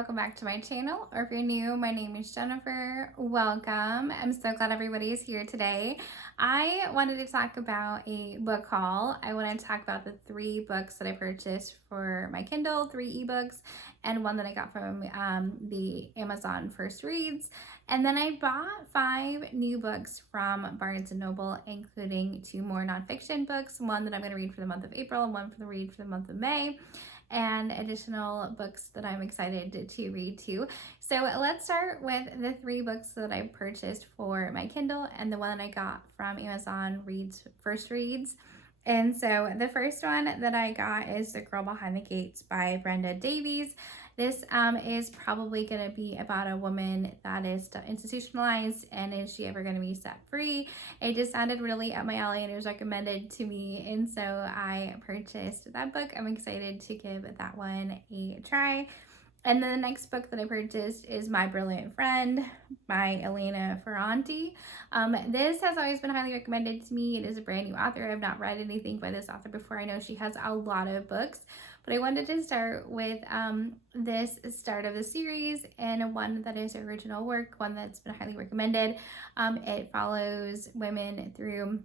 welcome back to my channel. Or if you're new, my name is Jennifer. Welcome. I'm so glad everybody is here today. I wanted to talk about a book haul. I want to talk about the 3 books that I purchased for my Kindle, 3 ebooks, and one that I got from the Amazon First Reads. And then I bought 5 new books from Barnes & Noble, including 2 more nonfiction books, one that I'm going to read for the month of April and one for the read for the month of May, and additional books that I'm excited to read too. So let's start with the 3 books that I purchased for my Kindle and the one I got from Amazon First Reads. And so the first one that I got is The Girl Behind the Gates by Brenda Davies. This is probably going to be about a woman that is institutionalized, and is she ever going to be set free? It just sounded really up my alley and it was recommended to me, and so I purchased that book. I'm excited to give that one a try. And then the next book that I purchased is My Brilliant Friend by Elena Ferranti. This has always been highly recommended to me. It is a brand new author. I've not read anything by this author before. I know she has a lot of books, but I wanted to start with this start of the series and one that is original work, one that's been highly recommended. It follows women through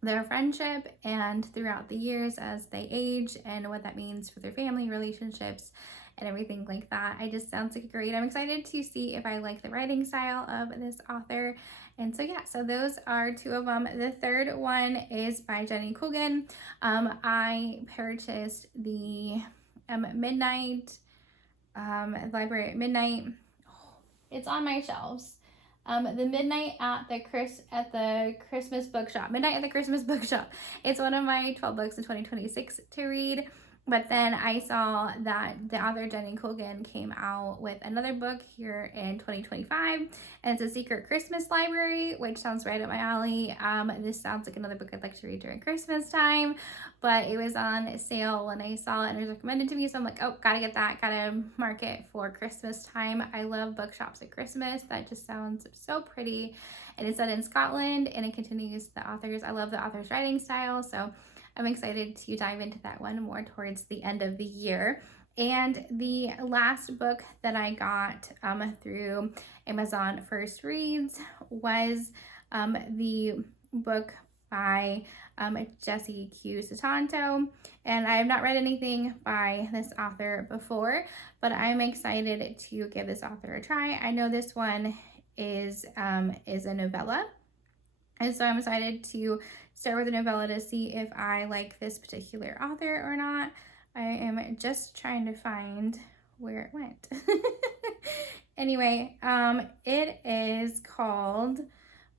their friendship and throughout the years as they age and what that means for their family relationships and everything like that. It just sounds like great. I'm excited to see if I like the writing style of this author. And so yeah, so those are 2 of them. The third one is by Jenny Coogan. I purchased the Midnight Library at Midnight. It's on my shelves. The Midnight at the Christmas Bookshop. Midnight at the Christmas Bookshop. It's one of my 12 books in 2026 to read. But then I saw that the author Jenny Coogan came out with another book here in 2025, and it's A Secret Christmas Library, which sounds right up my alley. This sounds like another book I'd like to read during Christmas time, but it was on sale when I saw it and it was recommended to me, so I'm like, oh, gotta get that, gotta mark it for Christmas time. I love bookshops at Christmas. That just sounds so pretty, and it's set in Scotland, and it continues the author's, I love the author's writing style, so I'm excited to dive into that one more towards the end of the year. And the last book that I got through Amazon First Reads was the book by Jessie Q. Sutanto. And I have not read anything by this author before, but I'm excited to give this author a try. I know this one is a novella, and so I'm excited to start with a novella to see if I like this particular author or not. I am just trying to find where it went. Anyway, it is called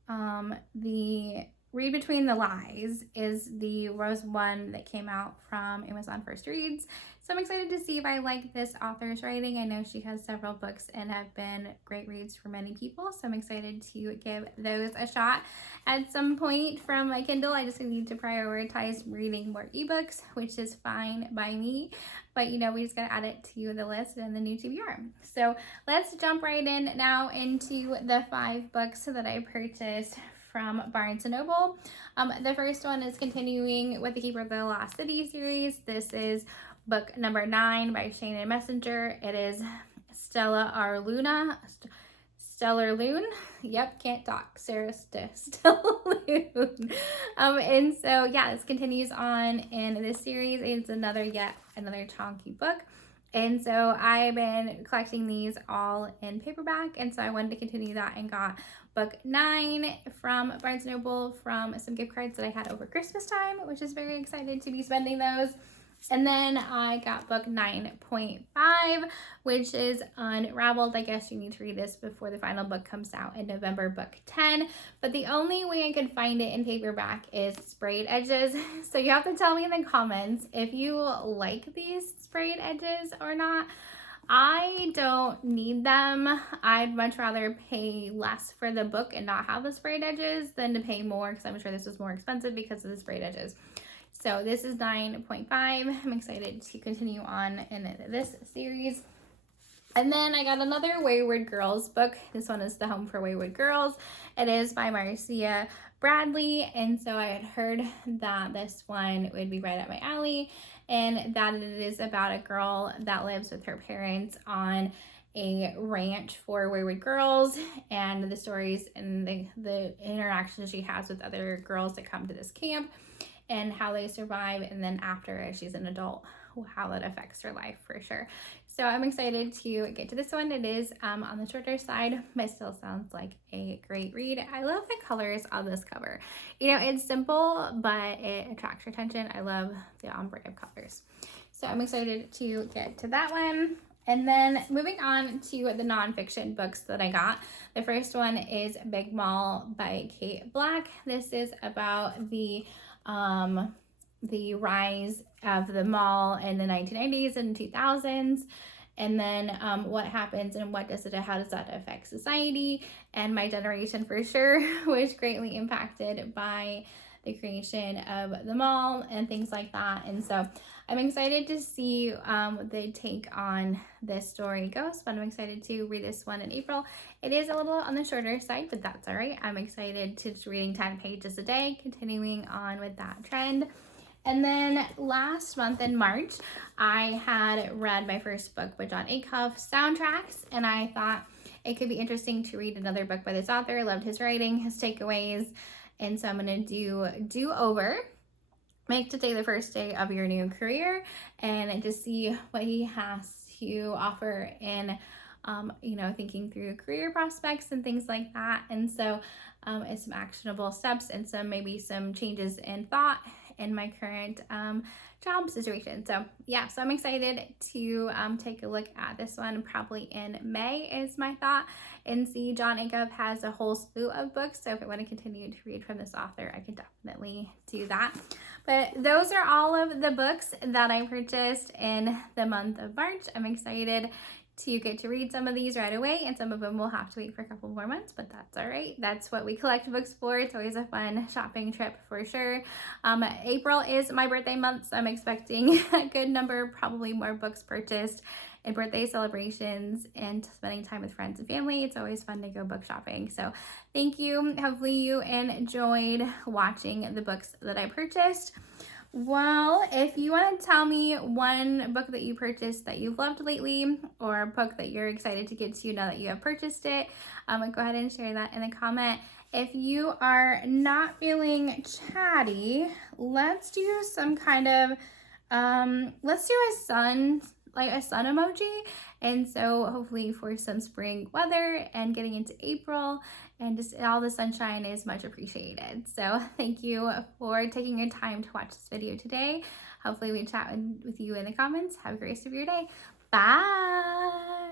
The Read Between the Lies was one that came out from Amazon First Reads. So I'm excited to see if I like this author's writing. I know she has several books and have been great reads for many people, so I'm excited to give those a shot at some point from my Kindle. I just need to prioritize reading more ebooks, which is fine by me, but you know, we just gotta add it to the list and the new TBR. So let's jump right in now into the 5 books that I purchased from Barnes & Noble. The first one is continuing with the Keeper of the Lost City series. This is book number 9 by Shannon Messenger. It is Stellalune. Yep, can't talk. Stellalune. And so yeah, this continues on in this series. It's another chunky book. And so I've been collecting these all in paperback, and so I wanted to continue that and got book 9 from Barnes & Noble from some gift cards that I had over Christmas time, which is very excited to be spending those. And then I got book 9.5, which is Unraveled. I guess you need to read this before the final book comes out in November, book 10. But the only way I could find it in paperback is sprayed edges. So you have to tell me in the comments if you like these sprayed edges or not. I don't need them. I'd much rather pay less for the book and not have the sprayed edges than to pay more, because I'm sure this was more expensive because of the sprayed edges. So this is 9.5. I'm excited to continue on in this series. And then I got another Wayward Girls book. This one is The Home for Wayward Girls. It is by Marcia Bradley. And so I had heard that this one would be right up my alley, and that it is about a girl that lives with her parents on a ranch for wayward girls, and the stories and the interactions she has with other girls that come to this camp and how they survive, and then after, as she's an adult, how that affects her life for sure. So I'm excited to get to this one. It is on the shorter side, but still sounds like a great read. I love the colors on this cover. You know, it's simple, but it attracts your attention. I love the ombre of colors. So I'm excited to get to that one. And then moving on to the nonfiction books that I got. The first one is Big Mall by Kate Black. This is about the rise of the mall in the 1990s and 2000s, and then what happens and how does that affect society. And my generation for sure was greatly impacted by the creation of the mall and things like that. And so I'm excited to see what they take on this story goes, but I'm excited to read this one in April. It is a little on the shorter side, but that's all right. I'm excited to just reading 10 pages a day, continuing on with that trend. And then last month in March, I had read my first book by John Acuff, Soundtracks, and I thought it could be interesting to read another book by this author. I loved his writing, his takeaways, and so I'm going to do over. Make today the first day of your new career, and just see what he has to offer in thinking through career prospects and things like that. And so it's some actionable steps and maybe some changes in thought in my current job situation. So yeah, so I'm excited to take a look at this one probably in May is my thought, and see John Acuff has a whole slew of books. So if I want to continue to read from this author, I can definitely do that. But those are all of the books that I purchased in the month of March. I'm excited to get to read some of these right away, and some of them will have to wait for a couple more months, but that's all right. That's what we collect books for. It's always a fun shopping trip for sure. April is my birthday month, so I'm expecting a good number, probably more books purchased and birthday celebrations and spending time with friends and family. It's always fun to go book shopping. So thank you. Hopefully you enjoyed watching the books that I purchased. Well, if you want to tell me one book that you purchased that you've loved lately, or a book that you're excited to get to now that you have purchased it, go ahead and share that in the comment. If you are not feeling chatty, let's do some kind of, let's do a sun emoji. And so hopefully for some spring weather and getting into April, and just all the sunshine is much appreciated. So thank you for taking your time to watch this video today. Hopefully we chat with you in the comments. Have a great rest of your day. Bye.